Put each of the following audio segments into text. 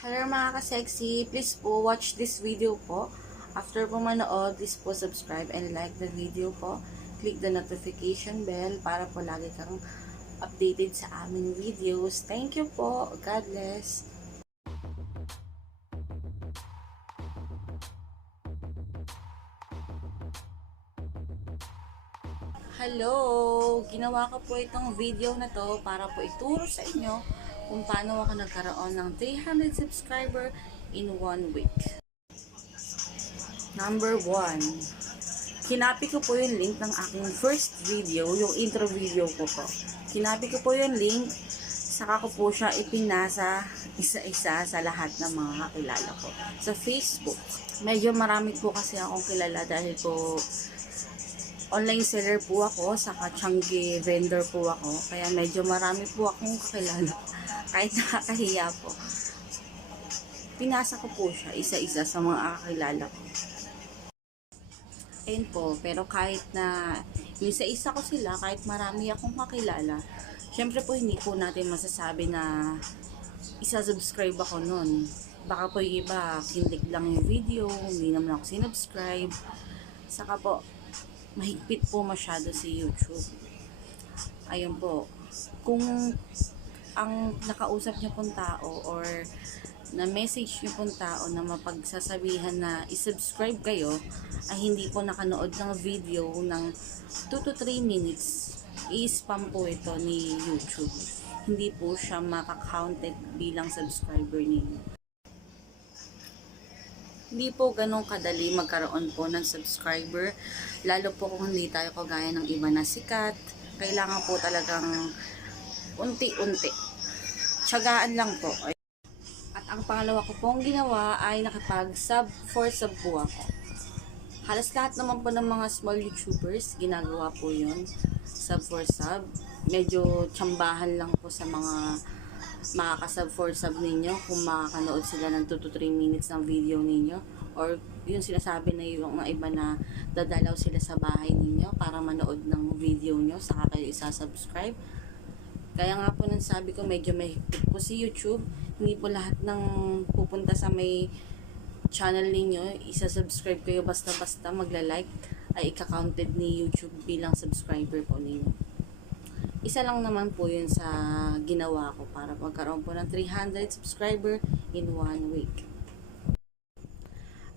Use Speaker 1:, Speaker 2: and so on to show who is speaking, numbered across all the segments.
Speaker 1: Hello mga ka-sexy, please po watch this video po. After po manood, please po subscribe and like the video po. Click the notification bell para po lagi kang updated sa aming videos. Thank you po. God bless. Hello! Ginawa ko po itong video na to para po ituro sa inyo kung paano ako nagkaroon ng 300 subscriber in one week. Number 1. Kinapi ko po yung link ng aking first video, yung intro video ko po. Kinapi ko po yung link, saka ko po siya ipinasa isa-isa sa lahat ng mga kakilala ko. Sa Facebook. Medyo marami po kasi akong kilala dahil po online seller po ako, saka Changi vendor po ako. Kaya medyo marami po akong kakilala. Kahit nakakahiya po. Pinasa ko po siya isa-isa sa mga kakilala ko. Ayun po, pero kahit na isa-isa ko sila, kahit marami akong kakilala, syempre po hindi po natin masasabi na isa-subscribe ako nun. Baka po yung iba, kinlik lang yung video, hindi naman ako sinubscribe. Saka po, mahigpit po masyado si YouTube. Ayun po. Kung ang nakausap niyo pong tao or na message niyo pong tao na mapagsasabihan na isubscribe kayo ay hindi po nakanood ng video ng 2 to 3 minutes i-spam po ito ni YouTube. Hindi po siya makakounted bilang subscriber ninyo. Hindi po ganun kadali magkaroon po ng subscriber. Lalo po kung hindi tayo kagaya ng iba na sikat. Kailangan po talagang unti-unti. Tsagaan lang po. At ang pangalawa ko pong ginawa ay nakapag-sub for sub po ako. Halos lahat naman po ng mga small YouTubers, ginagawa po yun. Sub for sub. Medyo tsambahan lang po sa mga makakasub for sub ninyo kung makakanood sila ng 2 to 3 minutes ng video ninyo? Or yung sinasabi na yung mga iba na dadalaw sila sa bahay ninyo para manood ng video nyo saka kayo isa-subscribe? Kaya nga po nang sabi ko medyo may po si YouTube. Hindi po lahat ng pupunta sa may channel ninyo isa-subscribe kayo basta-basta magla-like ay ika-counted ni YouTube bilang subscriber po ninyo isa lang naman po yun sa ginawa ko para magkaroon po ng 300 subscriber in one week.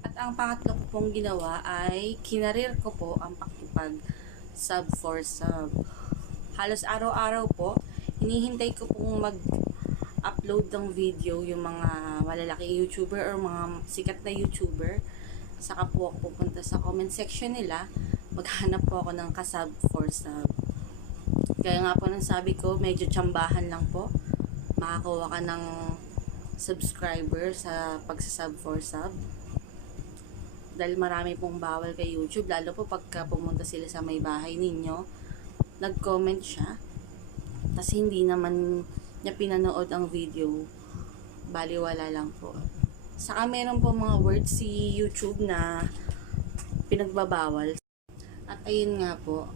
Speaker 1: At ang pangatlo ko pong ginawa ay kinarir ko po ang pakipag sub for sub. Halos araw-araw po, hinihintay ko pong mag upload ng video yung mga malalaki YouTuber or mga sikat na YouTuber. Saka po ako pupunta sa comment section nila, maghanap po ako ng kasub for sub. Kaya nga po nang sabi ko, medyo tsambahan lang po. Makakuha ka ng subscriber sa pagsasub for sub. Dahil marami pong bawal kay YouTube, lalo po pagka pumunta sila sa may bahay ninyo, nag-comment siya. Tapos hindi naman niya pinanood ang video. Baliwala lang po. Saka meron po mga words si YouTube na pinagbabawal. At ayun nga po,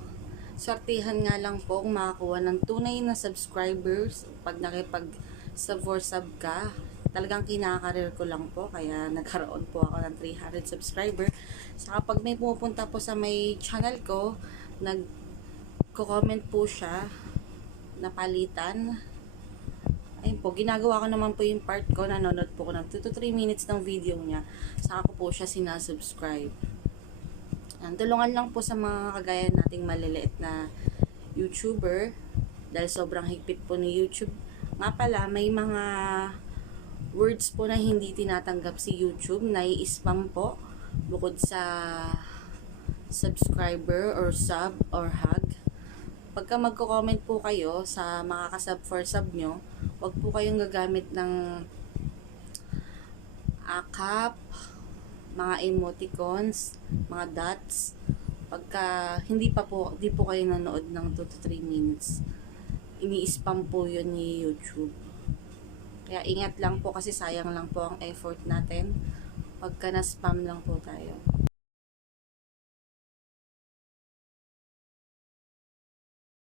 Speaker 1: swertihan nga lang po kung makakuha ng tunay na subscribers. Pag nakipag sub for sub ka talagang kinakarir ko lang po. Kaya nagkaroon po ako ng 300 subscriber. Saka pag may pupunta po sa may channel ko nag comment po siya na palitan. Ayun po ginagawa ko naman po yung part ko. Nanonood po ko ng 2 to 3 minutes ng video niya. Saka ko po siya sinasubscribe ang tulungan lang po sa mga kagaya nating maliliit na YouTuber dahil sobrang higpit po ni YouTube. Nga pala, may mga words po na hindi tinatanggap si YouTube na i-spam po bukod sa subscriber or sub or hug. Pagka magko-comment po kayo sa mga kasub for sub nyo, wag po kayong gagamit ng akap, mga emoticons, mga dots. Pagka hindi pa po, hindi po kayo nanood ng 2 to 3 minutes, ini-spam po yun ni YouTube. Kaya ingat lang po kasi sayang lang po ang effort natin pagka na-spam lang po tayo.